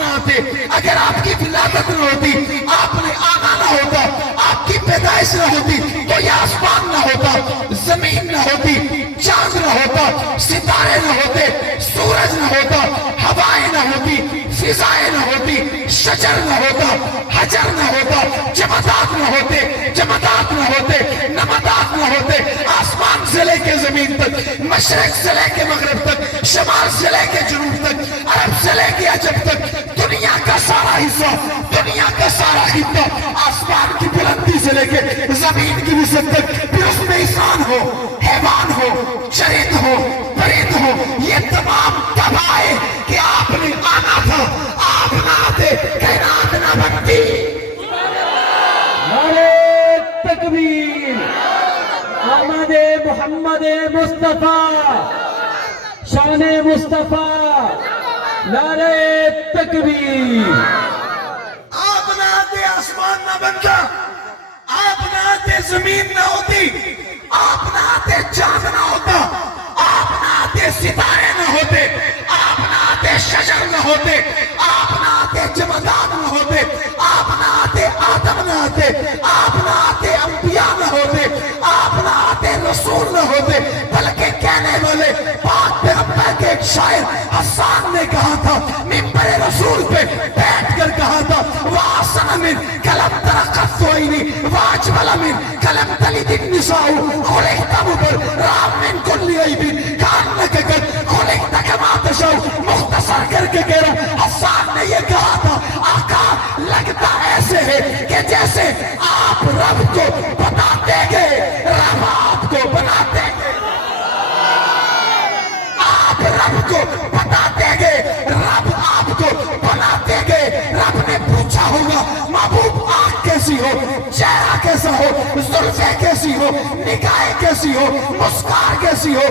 نہ آتے، اگر آپ کی ولادت نہ ہوتی، آپ نے آنا نہ ہوتا، آپ کی پیدائش نہ ہوتی تو یہ آسمان نہ ہوتا، زمین نہ ہوتی، چاند نہ ہوتا، ستارے نہ ہوتے، سورج نہ ہوتا، ہوائیں نہ ہوتی، فضائیں نہ ہوتی، شجر نہ ہوتا، حجر نہ ہوتا، جمادات نہ ہوتے، جمادات نہ ہوتے، نباتات نہ ہوتے، آسمان سے لے کے زمین تک، مشرق سے لے کے مغرب تک، شمال سے لے کے جنوب تک، عرب سے لے کے عجم تک، دنیا کا سارا حصہ، دنیا کا سارا خطہ، آسمان کی بلندی سے لے کے زمین کی وسعت تک، پھر اس میں انسان ہو، حیوان ہو، چرند ہو، پرند ہو، یہ تمام تباہ ہے کہ آپ نے آنا تھا، آپ نہ آتے کائنات نہ بنتی۔ نعرہ تکبیر، آمد محمد مصطفیٰ، شان مصطفیٰ، نعرہ تکبیر۔ آپ نہ آتے آسمان نہ بنتا، آپ نہ آتے زمین نہ ہوتی، آپ نہ آتے چاند نہ ہوتا، آپ نہ آتے ستارے نہ ہوتے، آپ نہ آتے شجر نہ ہوتے، آپ نہ آتے جمادات نہ ہوتے، آپ نہ آتے آدم نہ آتے، آپ نہ آتے انبیاء نہ ہوتے، آپ نہ آتے رسول نہ ہوتے، بلکہ کہنے والے پاک پیغمبر کے ایک شاعر حسان نے کہا تھا، ممبر رسول پہ بیٹھ کر کہا تھا، وَآسَنَ مِن کَلَمْ تَرَقَتْ وَعَيْنِي وَأَجْمَلَ مِن کَلَمْ تَلِدِ النِّسَاءُ خُلِقْتَ مُبَرَّأً مِن كُلِّ عَيْبٍ كَأَنَّكَ قَدْ خُلِقْتَ كَمَا تَشَاءُ۔ مختصر کر کے کہہ رہا ہوں، حسان نے یہ کہا تھا، آقا لگتا ایسے ہے کہ جیسے آپ رب کو بتاتے گئے، رب آپ کو بناتے گئے، آپ رب کو بتاتے گئے، رب آپ کو بناتے گئے۔ رب نے پوچھا ہوگا محبوب آنکھ کیسی ہو، چہرہ کیسا ہو، زلفیں کیسی ہو، نگاہیں کیسی ہو، مسکار کیسی ہو،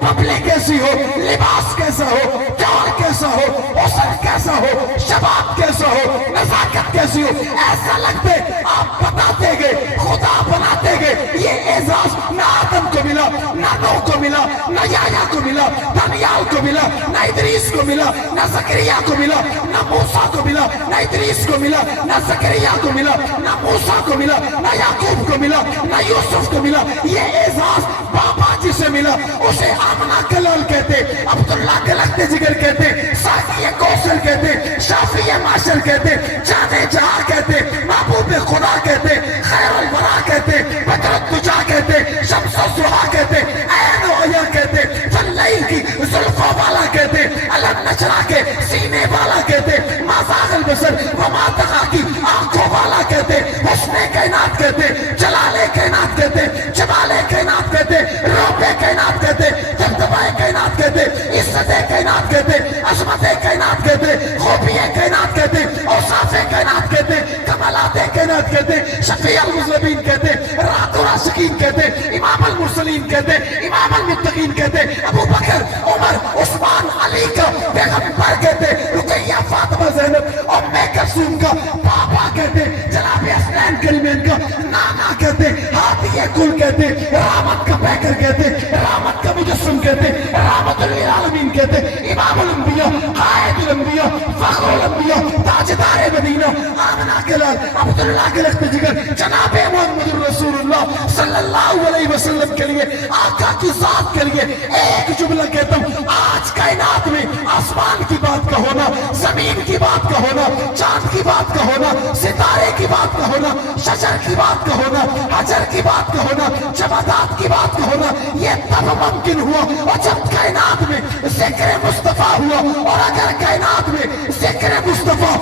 پپلی کیسی ہو، لباس کیسا ہو، ڈول کیسا ہو، حسن کیسا ہو، شباب کیسا ہو، نزاکت کیسی ہو، ایسا لگتے آپ بتاتے گئے، خدا بناتے گئے۔ یہ اعزاز نہ آدم کو ملا، نہ نوح کو ملا، نہ یحییٰ کو ملا، نہ دانیال کو ملا، نہ ادریس کو ملا، نہ زکریا کو ملا، نہ موسیٰ کو ملا، نہ ادریس کو ملا، نہ زکریا کو ملا، نہ موسیٰ کو ملا، نہ یعقوب کو ملا، نہ یوسف کو ملا۔ یہ اعزاز بابا جسے ملا اسے آمنہ کلال کہتے، عبداللہ کے لخت جگر کہتے، صافی کوثر کہتے، شافی معاشر کہتے، جانے جہاں کہتے، محبوب خدا کہتے، خیر الورا کہتے، بدر الدجا کہتے، شمس و ضحیٰ کہتے، عین و عیا کہتے، فاللیل کی زلفوں والا کہتے، علم نشرہ کے سینے والا کہتے، ما زاغ البصر وما طغیٰ کی آنکھوں والا کہتے، حسن کائنات کہتے، جلال کائنات کہتے، جمال کائنات کہتے، روب کائنات کہتے، دبدبہ کائنات کہتے، عزت کائنات کہتے، عظمت کائنات کہتے، خوبی کائنات کہتے، اوصاف کائنات کہتے، کمالات کائنات کہتے، شفیع المذنبین کہتے، رات و راشقین کہتے، امام المرسلین کہتے، امام المتقین کہتے، ابو بکر عمر عثمان علی کا پیغمبر کہتے، رقیہ فاطمہ زینب ام کلثوم کا پاپا کہتے، جناب حسنین کریمین کا نانا کہتے، ہاتھی کل کہتے، رحمت کا پیکر کہتے، رحمت کا مجسم کہتے، رحمت للعالمین کہتے، امام الانبیاء قائد الانبیاء فخر الانبیاء تاجدار مدینہ آمنہ کے لال عبداللہ کے لخت جگر جناب محمد الرسول اللہ صلی اللہ علیہ وسلم کے لیے آقا کی ذات کے لیے ایک جملہ کہتا ہوں، آج کائنات میں آسمان کی بات کا ہونا، زمین کی بات کا ہونا، چاند کی بات کا ہونا، ستارے کی بات کا ہونا، شجر کی بات کا ہونا، حجر کی بات کا ہونا، جمادات کی بات کا ہونا، یہ تب ممکن ہوا اور جب کائنات میں ذکر مصطفیٰ ہوا۔ اور اگر کائنات میں ذکر مصطفیٰ